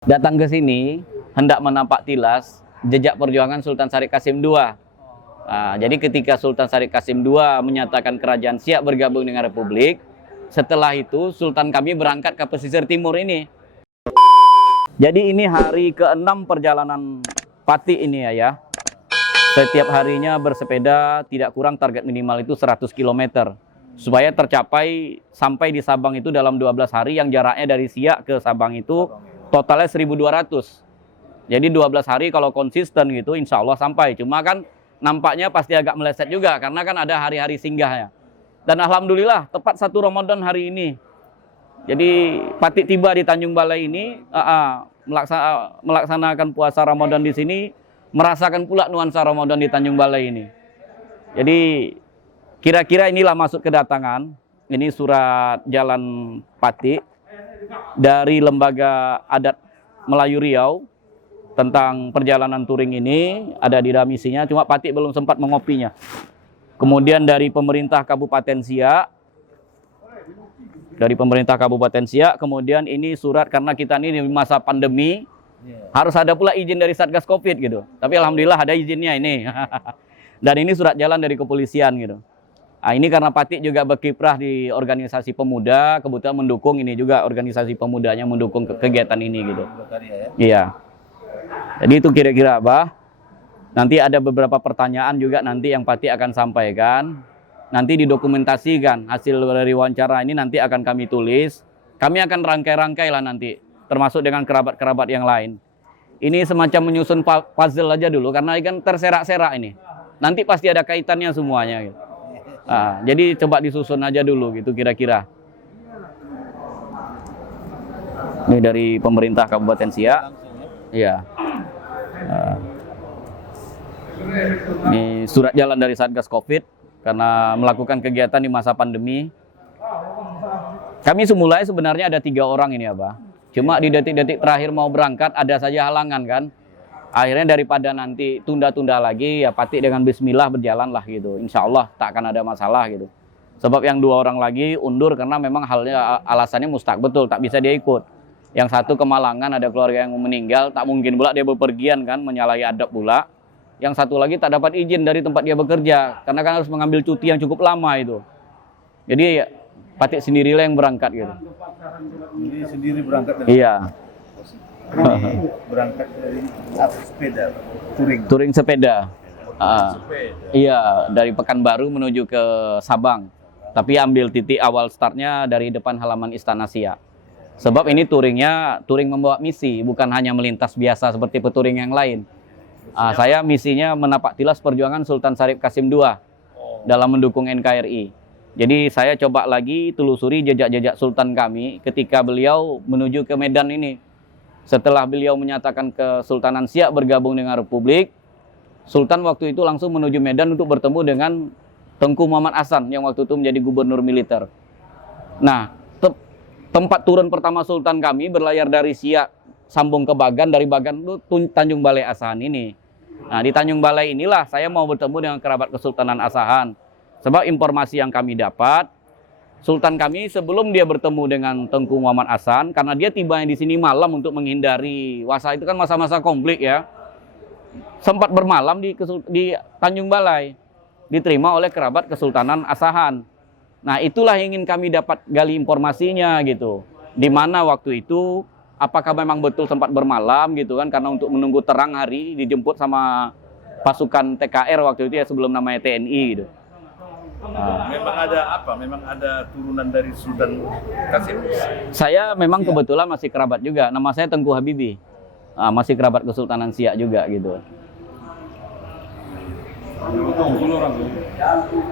Datang ke sini hendak menapak tilas jejak perjuangan Sultan Syarif Qasim II. Jadi ketika Sultan Syarif Qasim II menyatakan kerajaan siap bergabung dengan Republik, setelah itu Sultan kami berangkat ke pesisir timur ini. Jadi ini hari ke-6 perjalanan Pati ini ya. Setiap harinya bersepeda tidak kurang target minimal itu 100 km. Supaya tercapai sampai di Sabang itu dalam 12 hari yang jaraknya dari Siak ke Sabang itu totalnya 1.200. Jadi 12 hari kalau konsisten gitu insya Allah sampai. Cuma kan nampaknya pasti agak meleset juga karena kan ada hari-hari singgahnya. Dan alhamdulillah tepat 1 Ramadan hari ini. Jadi Pati tiba di Tanjung Balai ini melaksanakan puasa Ramadan di sini, merasakan pula nuansa Ramadan di Tanjung Balai ini. Jadi kira-kira inilah maksud kedatangan. Ini surat jalan Pati dari Lembaga Adat Melayu Riau tentang perjalanan touring ini, ada di dalam isinya, cuma Pati belum sempat mengopinya. Kemudian dari pemerintah Kabupaten Siak, kemudian ini surat karena kita ini di masa pandemi, harus ada pula izin dari Satgas Covid gitu. Tapi alhamdulillah ada izinnya ini. Dan ini surat jalan dari kepolisian gitu. Ini karena Pati juga berkiprah di organisasi pemuda, kebetulan mendukung ini juga organisasi pemudanya mendukung kegiatan ini gitu. Iya. Jadi itu kira-kira apa? Nanti ada beberapa pertanyaan juga nanti yang Pati akan sampaikan. Nanti didokumentasikan hasil dari wawancara ini nanti akan kami tulis. Kami akan rangkai-rangkai lah nanti, termasuk dengan kerabat-kerabat yang lain. Ini semacam menyusun puzzle aja dulu karena kan terserak-serak ini. Nanti pasti ada kaitannya semuanya gitu. Jadi coba disusun aja dulu gitu kira-kira. Ini dari pemerintah Kabupaten Siak. Iya. Ini surat jalan dari Satgas Covid karena melakukan kegiatan di masa pandemi. Kami semula sebenarnya ada 3 orang ini ya, Pak. Cuma di detik-detik terakhir mau berangkat ada saja halangan kan. Akhirnya daripada nanti tunda-tunda lagi ya Pati dengan bismillah berjalan lah gitu. Insya Allah tak akan ada masalah gitu. Sebab yang 2 orang lagi undur karena memang alasannya mustahak betul, tak bisa dia ikut. Yang satu kemalangan, ada keluarga yang meninggal, tak mungkin pula dia bepergian kan, menyalahi adab pula. Yang satu lagi tak dapat izin dari tempat dia bekerja, karena kan harus mengambil cuti yang cukup lama itu. Jadi Pati sendirilah yang berangkat gitu. Ini sendiri berangkat dari? Iya. Berangkat dari sepeda, touring sepeda. Iya, dari Pekanbaru menuju ke Sabang. Tapi ambil titik awal startnya dari depan halaman Istana Siak. Sebab ini touring membawa misi, bukan hanya melintas biasa seperti petouring yang lain. Saya misinya menapak tilas perjuangan Sultan Syarif Qasim II dalam mendukung NKRI. Jadi saya coba lagi telusuri jejak-jejak Sultan kami ketika beliau menuju ke Medan ini. Setelah beliau menyatakan Kesultanan Siak bergabung dengan Republik, Sultan waktu itu langsung menuju Medan untuk bertemu dengan Tengku Muhammad Hasan yang waktu itu menjadi gubernur militer. Nah, tempat turun pertama Sultan kami berlayar dari Siak sambung ke Bagan, dari Bagan itu Tanjung Balai Asahan ini. Nah, di Tanjung Balai inilah saya mau bertemu dengan kerabat Kesultanan Asahan. Sebab informasi yang kami dapat, Sultan kami sebelum dia bertemu dengan Tengku Muhammad Hasan, karena dia tibanya di sini malam untuk menghindari wasa itu kan masa-masa konflik ya. Sempat bermalam di Tanjung Balai, diterima oleh kerabat Kesultanan Asahan. Nah, itulah yang ingin kami dapat gali informasinya gitu. Di mana waktu itu apakah memang betul sempat bermalam gitu kan, karena untuk menunggu terang hari dijemput sama pasukan TKR waktu itu ya, sebelum namanya TNI gitu. Memang ada apa? Memang ada turunan dari Sultan Qasim? Saya memang kebetulan masih kerabat juga, nama saya Tengku Habibi. Masih kerabat Kesultanan Siak juga gitu.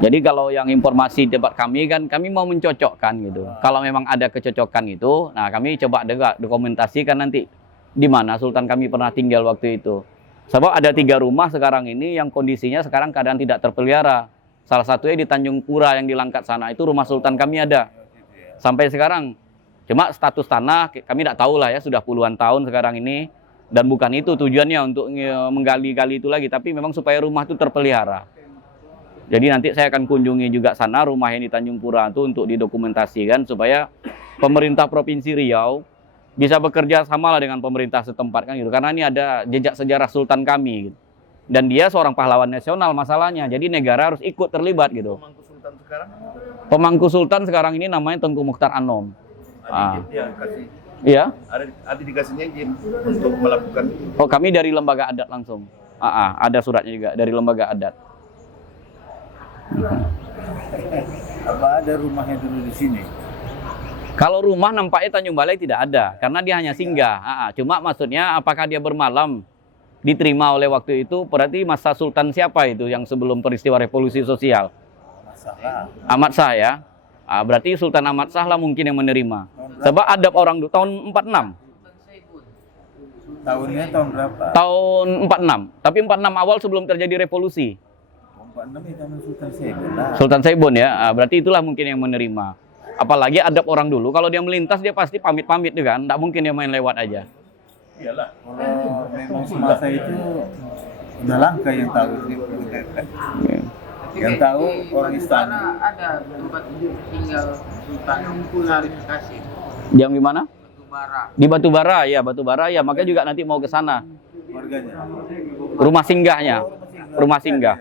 Jadi kalau yang informasi debat kami kan, kami mau mencocokkan gitu. Kalau memang ada kecocokan itu, nah kami coba dokumentasikan nanti di mana Sultan kami pernah tinggal waktu itu. Sebab ada 3 rumah sekarang ini yang kondisinya sekarang keadaan tidak terpelihara. Salah satunya di Tanjung Pura yang di Langkat sana, itu rumah Sultan kami ada. Sampai sekarang. Cuma status tanah kami tidak tahu lah ya, sudah puluhan tahun sekarang ini. Dan bukan itu tujuannya untuk menggali-gali itu lagi, tapi memang supaya rumah itu terpelihara. Jadi nanti saya akan kunjungi juga sana, rumah yang di Tanjung Pura itu untuk didokumentasikan supaya pemerintah Provinsi Riau bisa bekerja samalah dengan pemerintah setempat kan gitu. Karena ini ada jejak sejarah sultan kami gitu. Dan dia seorang pahlawan nasional masalahnya. Jadi negara harus ikut terlibat gitu. Pemangku sultan sekarang Pemangku sultan sekarang ini namanya Tengku Mukhtar Anom. ada izin dia kasih, Iya. ada dikasihnya izin untuk melakukan. Oh, kami dari lembaga adat langsung. Ada suratnya juga dari lembaga adat. Apa ada rumahnya dulu di sini? Kalau rumah nampaknya Tanjung Balai tidak ada, karena dia hanya singgah. Cuma maksudnya apakah dia bermalam diterima oleh waktu itu, berarti masa Sultan siapa itu yang sebelum peristiwa revolusi sosial? Masalah. Ahmad Shah ya. Berarti Sultan Ahmad Shah lah mungkin yang menerima. Sebab adab orang tahun 46. Tahunnya tahun berapa? Tahun 46. Tapi 46 awal sebelum terjadi revolusi. 46 itu tahun Sultan Saibun lah. Sultan Saibun ya. Berarti itulah mungkin yang menerima. Apalagi adab orang dulu, kalau dia melintas dia pasti pamit-pamit tuh kan. Nggak mungkin dia main lewat aja. Iyalah. Kalau memang semasa itu udah langka yang tahu. Yang tahu orang istana. Ada tempat tinggal Sultan Syarif Kasim, Yang di mana? Batubara. Di Batubara ya, Batubara ya. Makanya juga nanti mau ke sana. Warganya. Rumah singgahnya. Rumah singgah.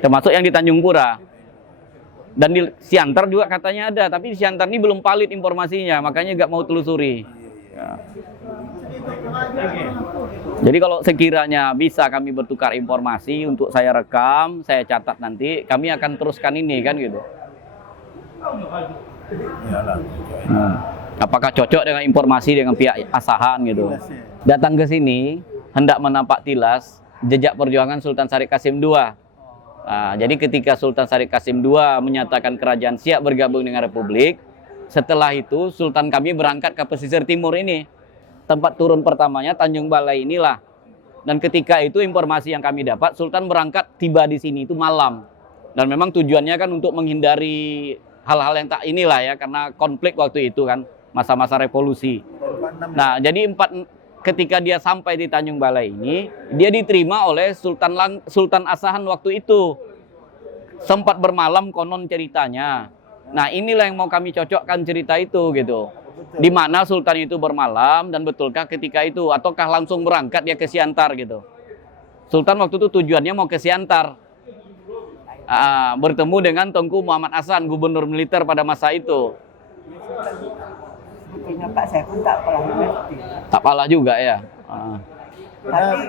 Termasuk yang di Tanjung Pura. Dan di Siantar juga katanya ada, tapi di Siantar ini belum valid informasinya, makanya nggak mau telusuri. Ya. Jadi kalau sekiranya bisa kami bertukar informasi untuk saya rekam, saya catat nanti, kami akan teruskan ini kan gitu. Iyalah. Apakah cocok dengan informasi dengan pihak Asahan gitu. Datang ke sini hendak menampak tilas jejak perjuangan Sultan Syarif Kasim II. Jadi ketika Sultan Syarif Kasim II menyatakan kerajaan siap bergabung dengan Republik, setelah itu Sultan kami berangkat ke pesisir timur ini. Tempat turun pertamanya Tanjung Balai inilah. Dan ketika itu informasi yang kami dapat, Sultan berangkat tiba di sini itu malam. Dan memang tujuannya kan untuk menghindari hal-hal yang tak inilah ya, karena konflik waktu itu kan, masa-masa revolusi. Nah, jadi ketika dia sampai di Tanjung Balai ini, dia diterima oleh Sultan Asahan waktu itu. Sempat bermalam konon ceritanya. Nah, inilah yang mau kami cocokkan cerita itu gitu. Di mana Sultan itu bermalam dan betulkah ketika itu ataukah langsung berangkat dia ke Siantar gitu. Sultan waktu itu tujuannya mau ke Siantar. Bertemu dengan Tengku Muhammad Hasan, gubernur militer pada masa itu. Sebetulnya Pak saya pun tak pernah mengerti. Tak kalah juga ya. Tapi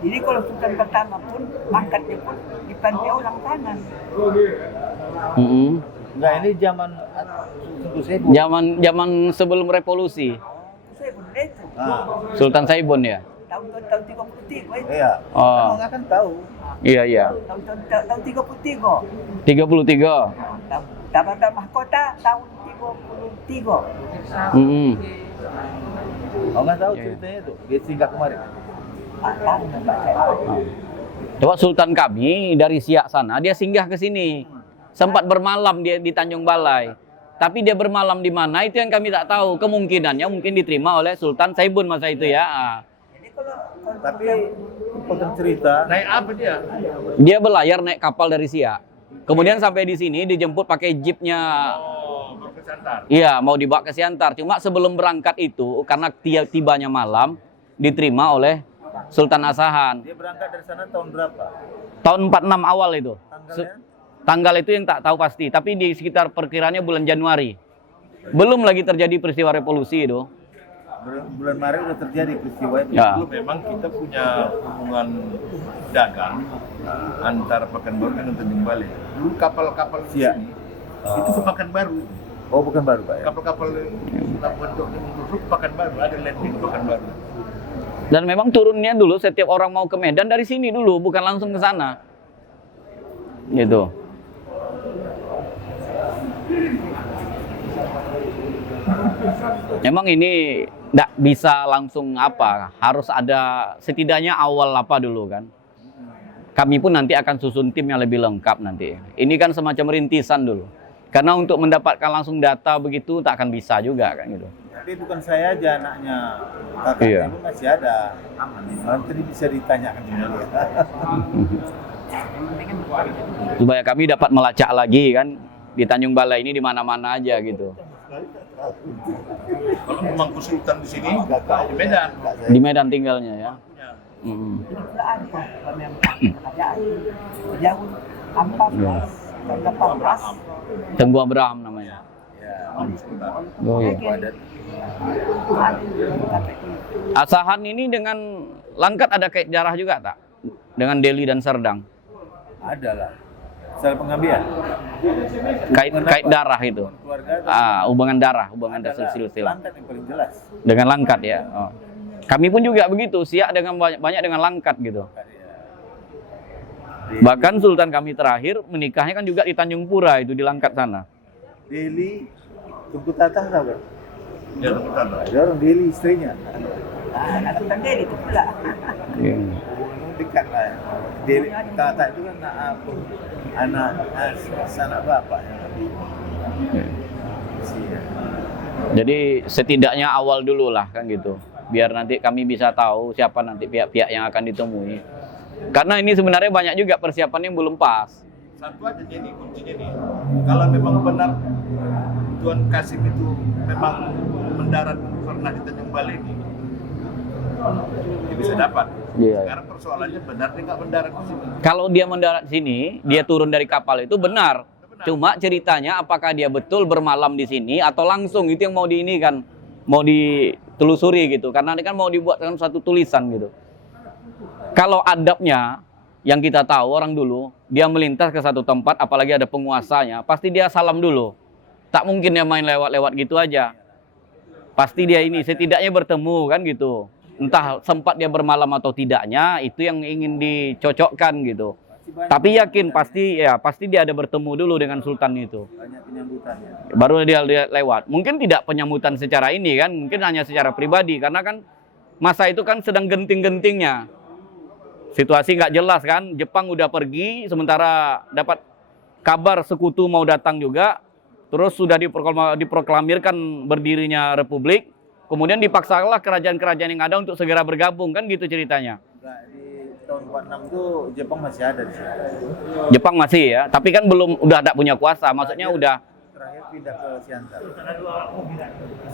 jadi kalau Sultan pertama pun mangkatnya pun di pantai orang tangan. Enggak, ini zaman Tengku Saibun. Zaman sebelum revolusi. Saya pun itu. Sultan Saibun ya. Tahun 33 itu. Iya. Oh. Kamu nggak kan tahu. Iya. Tahun 33. 33. Taman Mahkota tahun 33. Kamu nggak tahu ceritanya itu? Dia singgah kemarin. Pak tahu Pak saya. Coba Sultan kami dari Siak sana, dia singgah ke sini. Sempat bermalam dia di Tanjung Balai. Tapi dia bermalam di mana itu yang kami tak tahu. Kemungkinannya mungkin diterima oleh Sultan Saibun masa itu ya. Jadi kalau Tapi potong cerita. Naik apa dia? Dia berlayar naik kapal dari Siak. Kemudian sampai di sini dijemput pakai jeepnya. Oh, baru ke Siantar. Iya, mau dibawa ke Siantar. Cuma sebelum berangkat itu, karena tibanya malam, diterima oleh Sultan Asahan. Dia berangkat dari sana tahun berapa? Tahun 46 awal itu. Tanggalnya? Tanggal itu yang tak tahu pasti, tapi di sekitar perkiraannya bulan Januari. Belum lagi terjadi peristiwa revolusi itu. Bulan Maret udah terjadi peristiwa itu. Ya. Dulu memang kita punya hubungan dagang antara Pekanbaru dengan Tanjung Balai. Dulu kapal-kapal di Iya. sini itu ke Pekanbaru. Oh, bukan baru, Pak ya? Kapal-kapal Labuan Bajo ke Pekanbaru, ada landing di Pekanbaru. Dan memang turunnya dulu setiap orang mau ke Medan dari sini dulu, bukan langsung ke sana. Gitu. Memang ini tidak bisa langsung harus ada setidaknya awal dulu kan. Kami pun nanti akan susun tim yang lebih lengkap nanti. Ini kan semacam rintisan dulu. Karena untuk mendapatkan langsung data begitu tak akan bisa juga kan gitu. Tapi bukan saya aja, anaknya kakaknya Iya. pun masih ada. Nanti bisa ditanyakan juga. Supaya kami dapat melacak lagi kan di Tanjung Balai ini di mana-mana aja gitu. Kalau memangku sultan di sini, di Medan. Di Medan tinggalnya ya. Punya. Mm. Ini pula ada pemerintahan kerajaan jauh 14 dan 18. Tengku Abraham namanya. Mangku sultan. Oh iya. Ada kata itu. Asahan ini dengan Langkat ada kait darah juga tak? Dengan Delhi dan Serdang. Ada lah. Soal pengambilan. Kait darah itu. Keluarga Hubungan darah, hubungan dasar silsilah. Langkat yang paling jelas. Dengan Langkat ya. Oh. Kami pun juga begitu, Siak dengan banyak dengan Langkat gitu. Bahkan Sultan kami terakhir menikahnya kan juga di Tanjung Pura itu di Langkat sana. Deli, Tungku Tatah tahu kan? Ya, sultan. Ada orang Deli istrinya. Anak Sultan Delhi itu pula. Iya. Dekat lah. Deli Tatah itu kan anak sanak bapak yang lebih. Jadi setidaknya awal dulu lah kan gitu. Biar nanti kami bisa tahu siapa nanti pihak-pihak yang akan ditemui. Karena ini sebenarnya banyak juga persiapan yang belum pas. Satu aja jadi kuncinya nih. Kalau memang benar Tuan Kasim itu memang mendarat pernah di Tanjung Balai ini, dia bisa dapat. Iya. Sekarang persoalannya benar dia nggak mendarat di sini. Kalau dia mendarat di sini, dia turun dari kapal itu benar. Cuma ceritanya apakah dia betul bermalam di sini atau langsung itu yang mau kan mau ditelusuri gitu. Karena ini kan mau dibuatkan satu tulisan gitu. Kalau adabnya yang kita tahu orang dulu, dia melintas ke satu tempat apalagi ada penguasanya, pasti dia salam dulu. Tak mungkin dia main lewat-lewat gitu aja. Pasti dia ini setidaknya bertemu kan gitu. Entah sempat dia bermalam atau tidaknya, itu yang ingin dicocokkan gitu. Tapi yakin pasti dia ada bertemu dulu dengan Sultan itu. Banyak penyambutannya. Baru dia lewat. Mungkin tidak penyambutan secara ini kan, mungkin hanya secara pribadi karena kan masa itu kan sedang genting-gentingnya. Situasi nggak jelas kan, Jepang udah pergi, sementara dapat kabar sekutu mau datang juga, terus sudah diproklamirkan berdirinya Republik, kemudian dipaksalah kerajaan-kerajaan yang ada untuk segera bergabung kan gitu ceritanya. Enggak, di tahun 46 tuh Jepang masih ada di sini. Jepang masih ya, tapi kan udah tak punya kuasa, maksudnya udah. Terakhir pindah ke Siantar.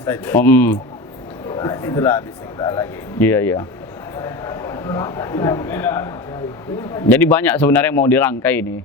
Saja. Nah, itulah bisa kita lagi. Iya. Jadi banyak sebenarnya mau dirangkai ini.